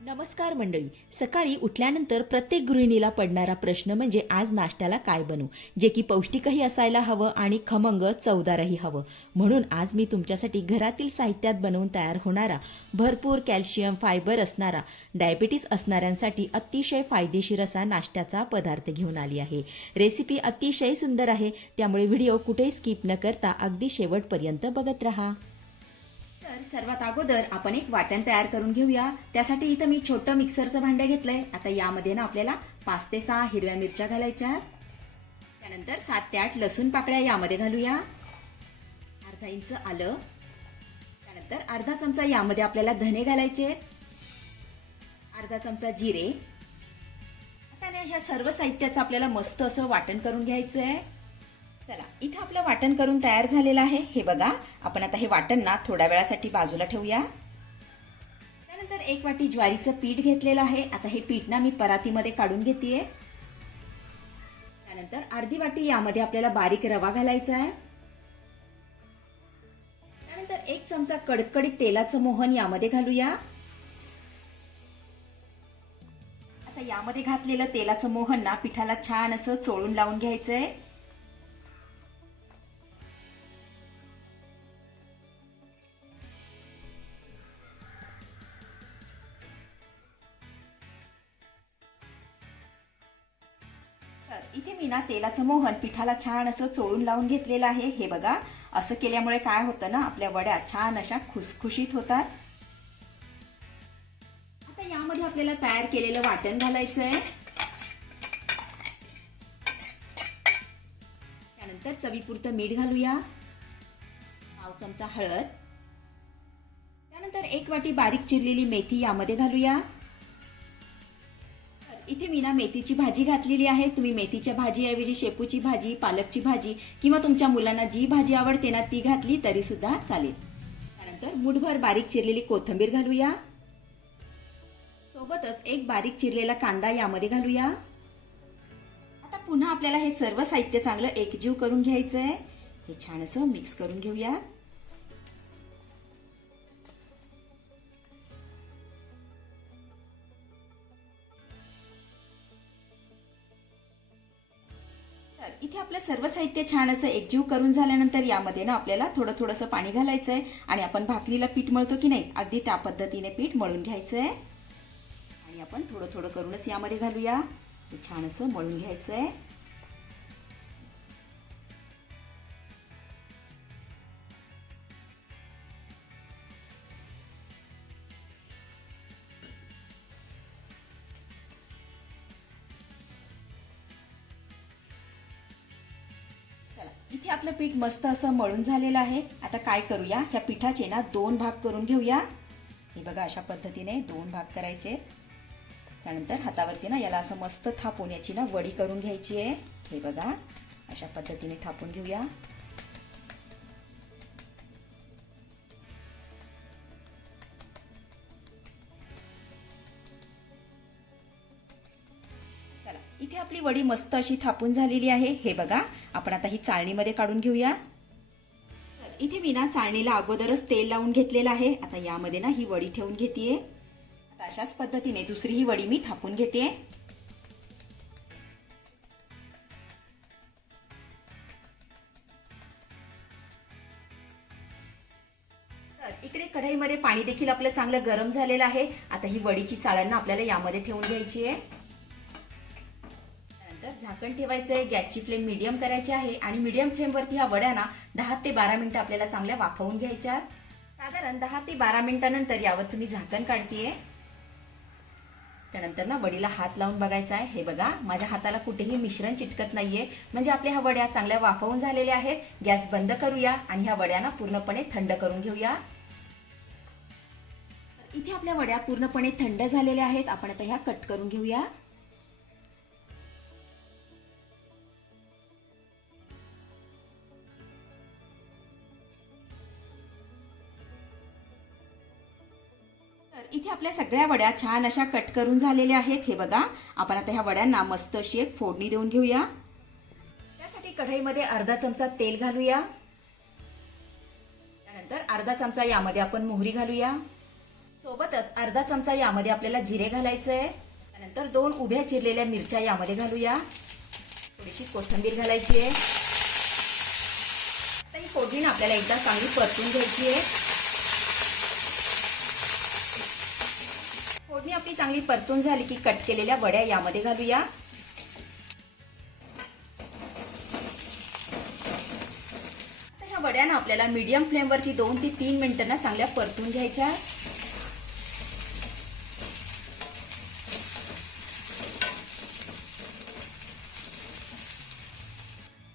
नमस्कार मंडळी. सकाळी उठल्यानंतर प्रत्येक गृहिणीला पडणारा प्रश्न म्हणजे आज नाश्त्याला काय बनवू, जे की पौष्टिकही असायला हवं आणि खमंग चवदारही हवं. म्हणून आज मी तुमच्यासाठी घरातील साहित्यात बनवून तयार होणारा, भरपूर कॅल्शियम फायबर असणारा, डायबिटीस असणाऱ्यांसाठी अतिशय फायदेशीर असा नाश्त्याचा पदार्थ घेऊन आली आहे. रेसिपी अतिशय सुंदर आहे, त्यामुळे व्हिडिओ कुठेही स्किप न करता अगदी शेवटपर्यंत बघत राहा. तर सर्वात अगोदर आपण एक वाटण तयार करून घेऊया. त्यासाठी इथं मी छोटं मिक्सरचं भांडं घेतलंय. आता यामध्ये ना आपल्याला 5 ते 6 हिरव्या मिरच्या घालायच्या. त्यानंतर 7 ते 8 लसूण पाकळ्या यामध्ये घालूया. अर्धा इंच आलं. त्यानंतर अर्धा चमचा यामध्ये आपल्याला धने घालायचे. अर्धा चमचा जिरे. आता ना ह्या सर्व साहित्याचं आपल्याला मस्त असं वाटण करून घ्यायचंय. चला, इथं आपलं वाटण करून तयार झालेलं आहे. हे बघा, आपण आता हे वाटण ना थोड्या वेळासाठी बाजूला ठेवूया. त्यानंतर 1 वाटी ज्वारीचं पीठ घेतलेलं आहे. आता हे पीठ ना मी परातीमध्ये काढून घेतेय. त्यानंतर अर्धी वाटी यामध्ये आपल्याला बारीक रवा घालायचा आहे. त्यानंतर 1 चमचा कडकडीत तेलाचं मोहन यामध्ये घालूया. आता यामध्ये घातलेलं तेलाचं मोहन ना पिठाला छान असं चोळून लावून घ्यायचंय. इथे मी ना तेलाचं मोहन पिठाला छान असं चोळून लावून घेतलेलं आहे. हे बघा, असं केल्यामुळे काय होतं ना, आपल्या वड्या छान अशा खुसखुशीत होतात. आता यामध्ये आपल्याला तयार केलेलं वाटण घालायचंय. त्यानंतर चवीपुरतं मीठ घालूया. पाव चमचा हळद. त्यानंतर 1 वाटी बारीक चिरलेली मेथी यामध्ये घालूया. इथे मी ना मेथीची भाजी घातलेली आहे. तुम्ही मेथीच्या भाजीऐवजी शेपूची भाजी, पालकची भाजी किंवा तुमच्या मुलांना जी भाजी आवडते ना ती घातली तरी सुद्धा चालेल. त्यानंतर मुठभर बारीक चिरलेली कोथिंबीर घालूया. सोबतच 1 बारीक चिरलेला कांदा यामध्ये घालूया. आता पुन्हा आपल्याला हे सर्व साहित्य चांगलं एकजीव करून घ्यायचंय. हे छान असं मिक्स करून घेऊया. तर इथे आपलं सर्व साहित्य छान असं एकजीव करून झाल्यानंतर यामध्ये ना आपल्याला थोडंसं पाणी घालायचंय आणि आपण भाकरीला पीठ मळतो की नाही, अगदी त्या पद्धतीने पीठ मळून घ्यायचंय. आणि आपण थोडं करूनच यामध्ये घालूया. हे छान असं मळून घ्यायचंय. इथे आपलं पीठ मस्त असं मळून झालेलं आहे. आता काय करूया, ह्या पिठाचे ना 2 भाग करून घेऊया. हे बघा, अशा पद्धतीने 2 भाग करायचे. त्यानंतर हातावरती ना याला असं मस्त थापून याची ना वडी करून घ्यायची आहे. हे बघा, अशा पद्धतीने थापून घेऊया. इथे आपली वडी मस्त अशी थापून झालेली आहे. हे बघा, आपण आता ही चाळणीमध्ये काढून घेऊया. इथे मी ना चाळणीला अगोदरच तेल लावून घेतलेलं आहे. आता यामध्ये ना ही वडी ठेवून घेतेय. आता अशाच पद्धतीने दुसरी ही वडी मी थापून घेते. तर इकडे कढईमध्ये पाणी देखील आपलं चांगलं गरम झालेलं आहे. आता ही वडीची चाळण ना आपल्याला यामध्ये ठेवून घ्यायची आहे. झाकण ठेवायचंय. गॅसची फ्लेम मीडियम करायची आहे आणि मीडियम फ्लेमवरती ह्या वड्या ना 10 ते 12 मिनिटं आपल्याला चांगल्या वाफवून घ्यायच्या. साधारण 10 ते 12 मिनिटांनंतर यावरचं मी झाकण काढतेय. त्यानंतर ना वडीला हात लावून बघायचा आहे. हे बघा, माझ्या हाताला कुठेही मिश्रण चिटकत नाहीये, म्हणजे आपल्या ह्या वड्या चांगल्या वाफवून झालेल्या आहेत. गॅस बंद करूया आणि ह्या वड्या ना पूर्णपणे थंड करून घेऊया. इथे आपल्या वड्या पूर्णपणे थंड झालेल्या आहेत. आपण आता ह्या कट करून घेऊया. इथे आपल्या सगळ्या वड्या छान अशा कट करून झालेल्या आहेत. हे बघा, आपण आता ह्या वड्यांना मस्त अशी एक फोडणी देऊन घेऊया. त्यासाठी कढईमध्ये अर्धा चमचा तेल घालूया. त्यानंतर अर्धा चमचा यामध्ये आपण मोहरी घालूया. सोबतच अर्धा चमचा यामध्ये आपल्याला जिरे घालायचं आहे. त्यानंतर 2 उभ्या चिरलेल्या मिरच्या यामध्ये घालूया. थोडीशी कोथिंबीर घालायची आहे. आता ही फोडणी आपल्याला एकदा चांगली परतून घ्यायची आहे. फोडणी आपली चांगली परतून झाली की कट केलेल्या वड्या यामध्ये घालूया. ह्या वड्यांना आपल्याला मीडियम फ्लेमवरती 2 ते 3 मिनिटांना चांगल्या परतून घ्यायच्या.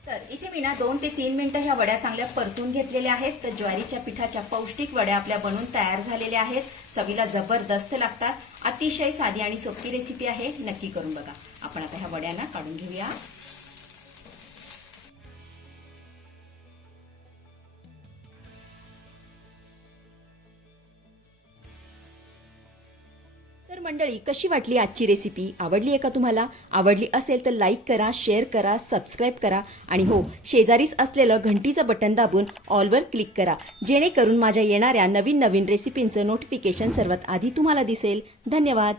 तर इथे मी 2 ते 3 मिनिटं ह्या वड्या चांगल्या परतून घेतलेल्या आहेत. तर ज्वारीच्या पिठाच्या पौष्टिक वड्या आपल्या बनून तयार झालेल्या आहेत. चवीला जबरदस्त लागतात. अतिशय साधी आणि सोपी रेसिपी आहे. नक्की करून बघा. आपण आता ह्या वड्यांना काढून घेऊया. तर मंडळी, कशी वाटली आजची रेसिपी? आवडली आहे का तुम्हाला? आवडली असेल तर लाईक करा, शेअर करा, सबस्क्राईब करा आणि हो, शेजारीच असलेलं घंटीचं बटन दाबून ऑलवर क्लिक करा, जेणेकरून माझ्या येणाऱ्या नवीन रेसिपींचं नोटिफिकेशन सर्वात आधी तुम्हाला दिसेल. धन्यवाद.